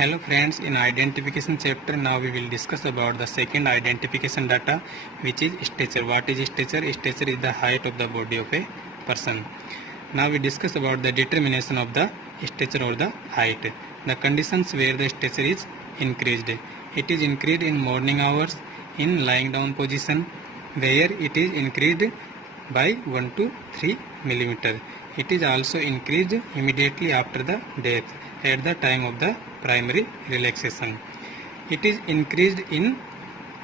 Hello friends, in identification chapter now we will discuss about the second identification data, which is stature. What is stature? Stature is the height of the body of a person. Now we discuss about the determination of the stature or the height. The conditions where the stature is increased. It is increased in morning hours in lying down position, where it is increased by 1 to 3 millimeter. It is also increased immediately after the death at the time of the primary relaxation. It is increased in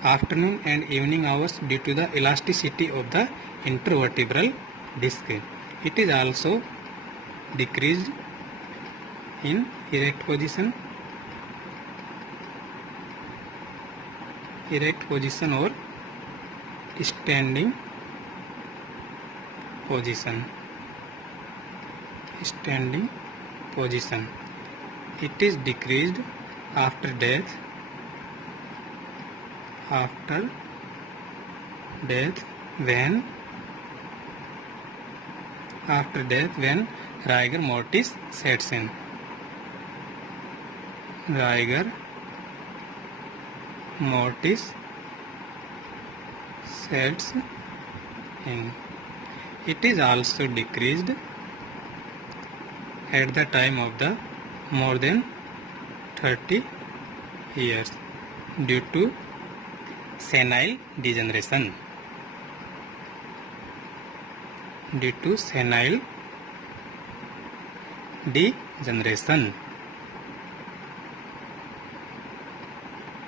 afternoon and evening hours due to the elasticity of the intervertebral disc. It is also decreased in erect position or standing position. It is decreased after death when rigor mortis sets in. Rigor mortis sets in. It is also decreased at the time of the more than 30 years due to senile degeneration.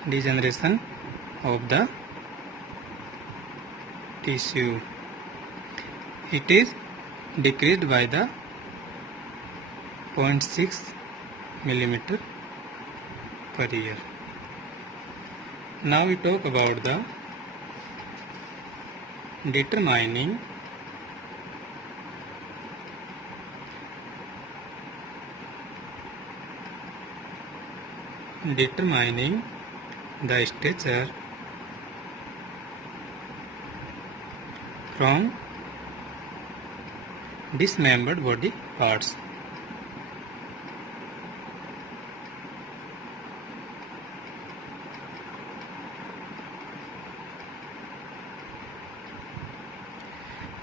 Degeneration of the tissue. It is decreased by the 0.6 millimeter per year. Now we talk about the determining the stature from dismembered body parts.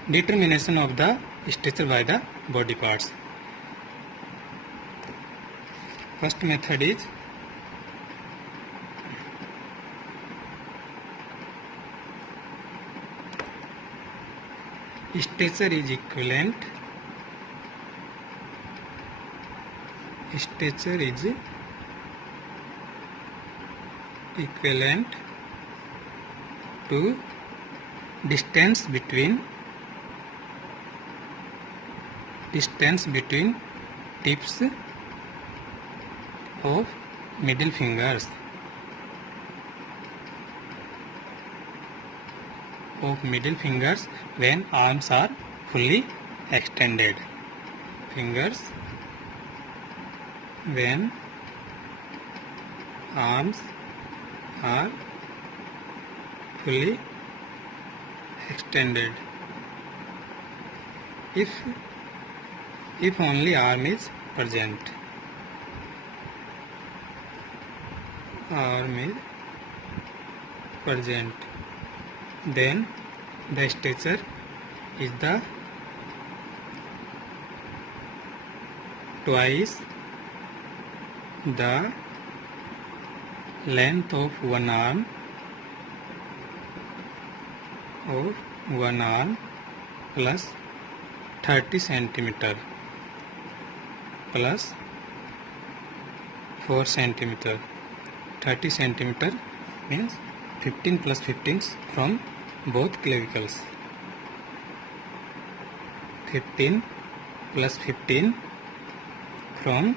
Determination of the stature by the body parts. First method is stature is equivalent to distance between tips of middle fingers when arms are fully extended. When arms are fully extended. If only arm is present. Then the stature is the twice the length of one arm plus 30 centimeter plus 4 centimeter. 30 centimeter means 15 plus 15 from both clavicles. 15 plus 15 from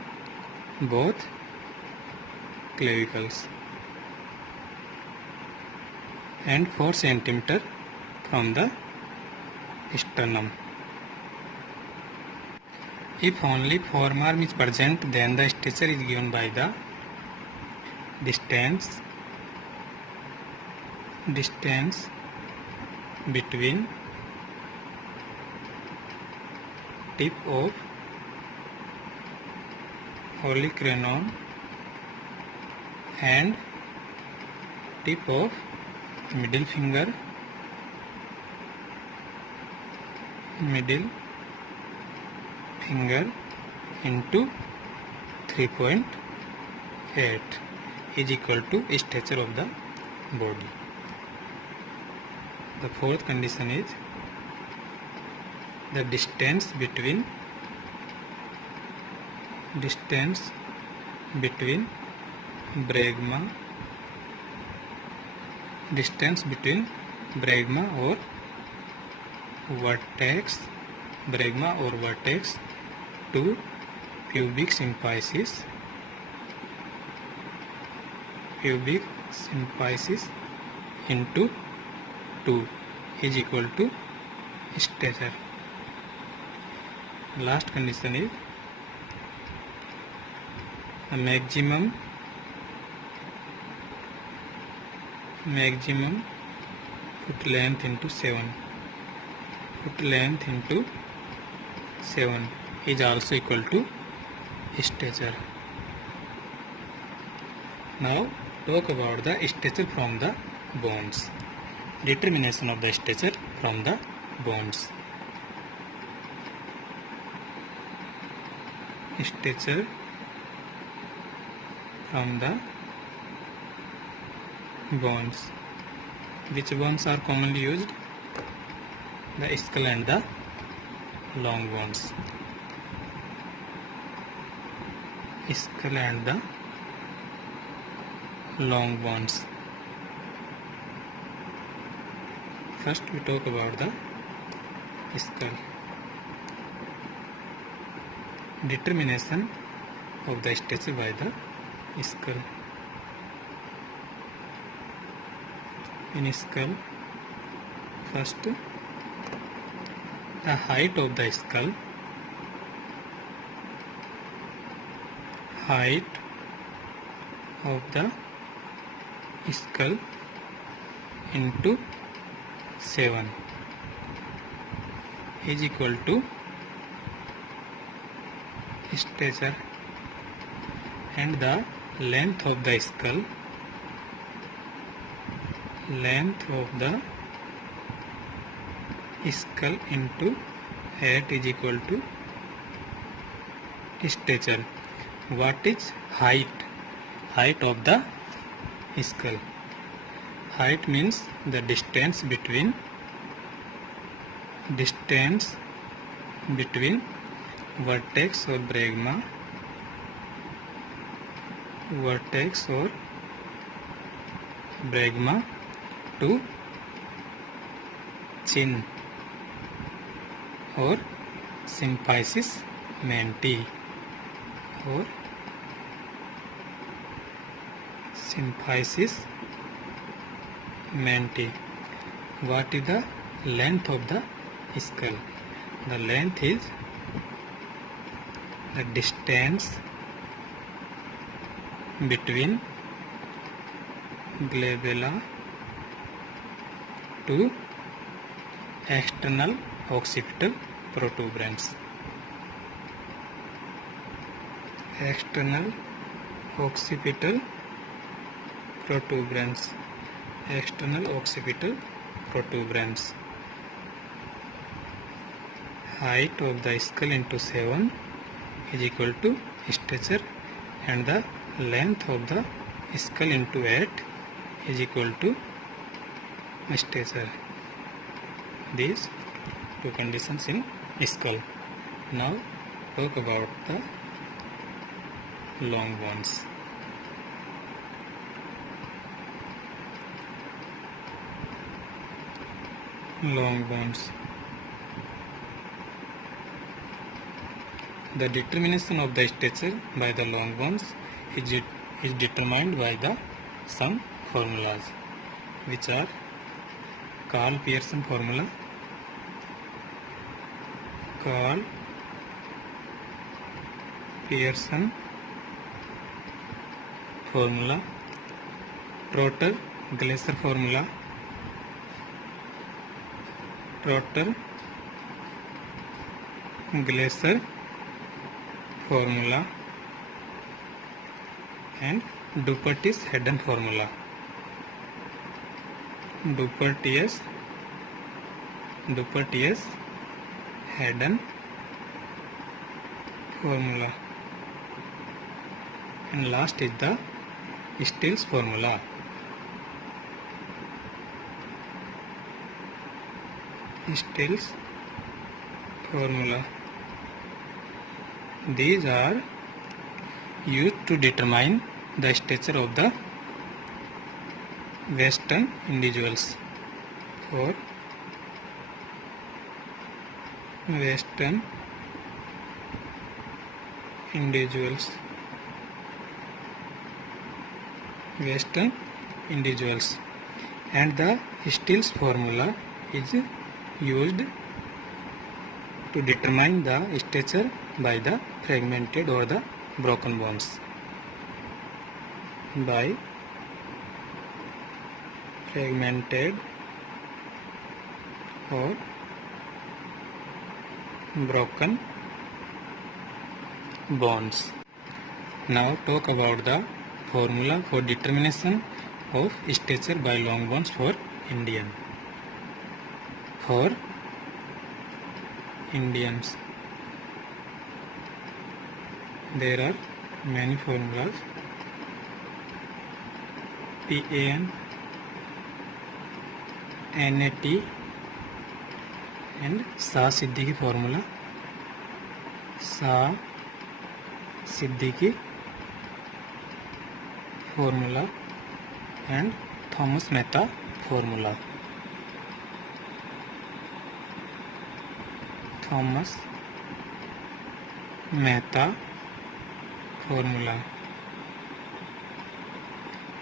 both clavicles and 4 centimeter from the sternum. If only forearm is present, then the stature is given by the distance between tip of olecranon and tip of middle finger into 3.8 is equal to stature of the body. The fourth condition is the distance between bregma or vertex to pubic symphysis into 2 is equal to stature. Last condition is the maximum foot length into 7 is also equal to stature. Now talk about the stature from the bones. Determination of the stature from the bones. Stature from the bones. Which bones are commonly used? The skull and the long bones. Skull and the long bones. First we talk about the skull. Determination of the stature by the skull. In skull, first the height of the skull, into 7 is equal to stature, and the length of the skull into 8 is equal to stature. What is height of the skull? Height means the distance between vertex or bregma to chin or symphysis menti What is the length of the skull? The length is the distance between glabella to external occipital protuberance. External occipital protuberance. Height of the skull into 7 is equal to stature, and the length of the skull into 8 is equal to stature. These two conditions in skull. Now talk about the long bones. The determination of the stature by the long bones is determined by some formulas, which are Karl Pearson formula, Trotter-Glaser formula, and Dupertis-Hedden formula. Dupertis-Hedden formula. And last is the Stiles formula. Stiles formula. These are used to determine the stature of the Western individuals. For Western individuals, and the Stiles formula is used to determine the stature by the fragmented or the broken bones. By fragmented or broken bones. Now talk about the formula for determination of stature by long bones for Indian. For Indians, there are many formulas. PAN, NAT and Shah-Siddiqui formula. Shah-Siddiqui formula and Thomas Mehta formula. Thomas Mehta formula.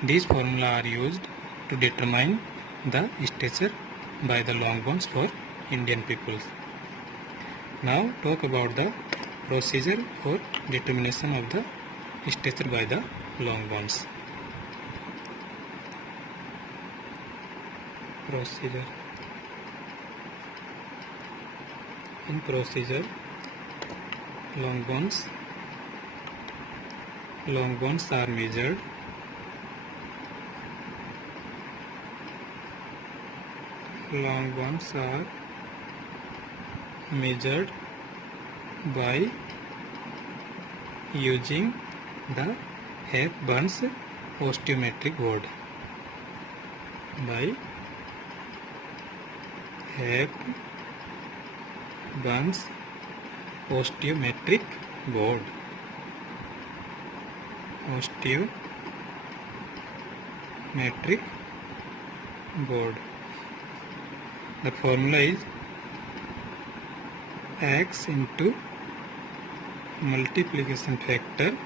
These formula are used to determine the stature by the long bones for Indian peoples. Now talk about the procedure for determination of the stature by the long bones. Procedure. In procedure, long bones are measured by using the Hepburn's osteometric board. By Hepburn's osteometric board. The formula is X into multiplication factor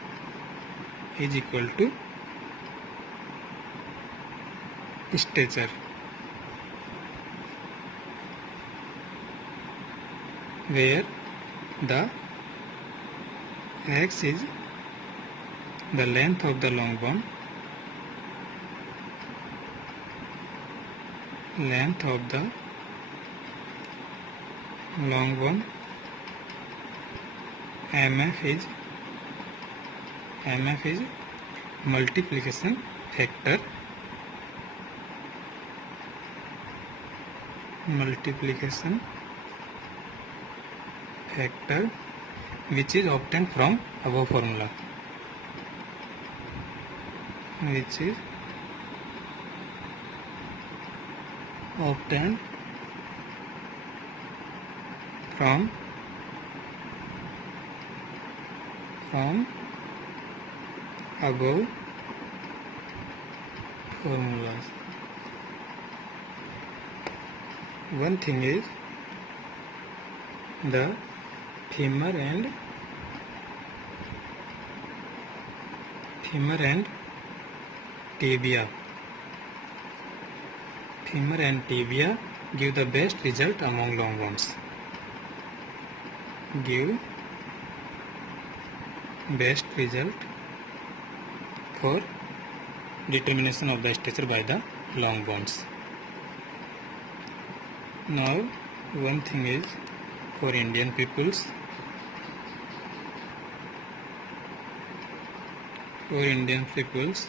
is equal to stature. Where the X is the length of the long bone, MF is multiplication factor which is obtained from above formula, which is obtained from above formulas. One thing is the femur and tibia. Femur and tibia give the best result among long bones. Give best result for determination of the stature by the long bones. Now, one thing is for Indian peoples, For Indian peoples,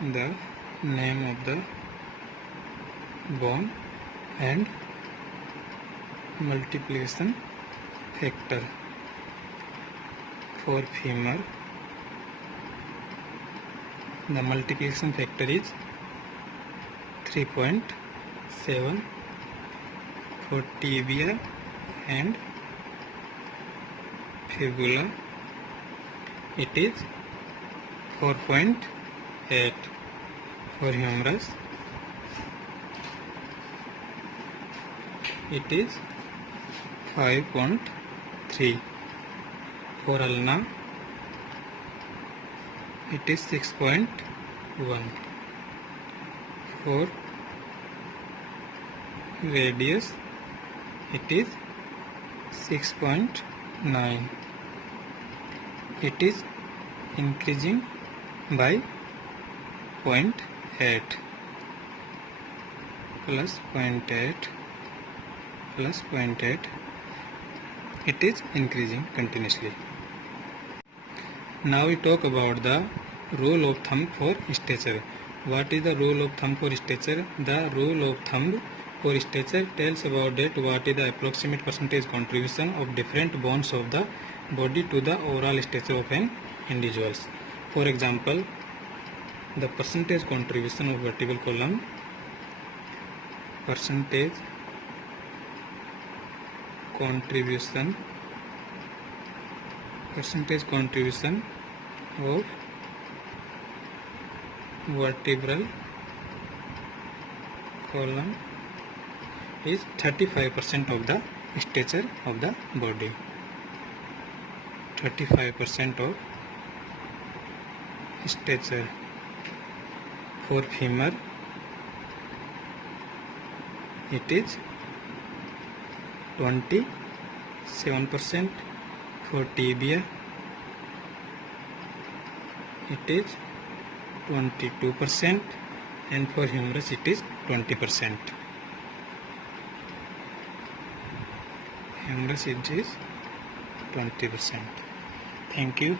the name of the bone and multiplication factor. For femur, the multiplication factor is 3.7. For tibia and fibula, it is 4.8. For humerus, it is 5.3. For ulna, it is 6.1. For radius, it is 6.9. It is increasing by 0.8 plus 0.8 plus 0.8. It is increasing continuously. Now we talk about the rule of thumb for stature. What is the rule of thumb for stature? The rule of thumb for stature tells about that what is the approximate percentage contribution of different bones of the body to the overall stature of an individual. For example, the percentage contribution of vertebral column, percentage contribution of vertebral column is 35% of the stature of the body. 35% of stature. For femur, it is 27%. For tibia, it is 22%, and for humerus it is 20%. Humerus it is 20%. Thank you.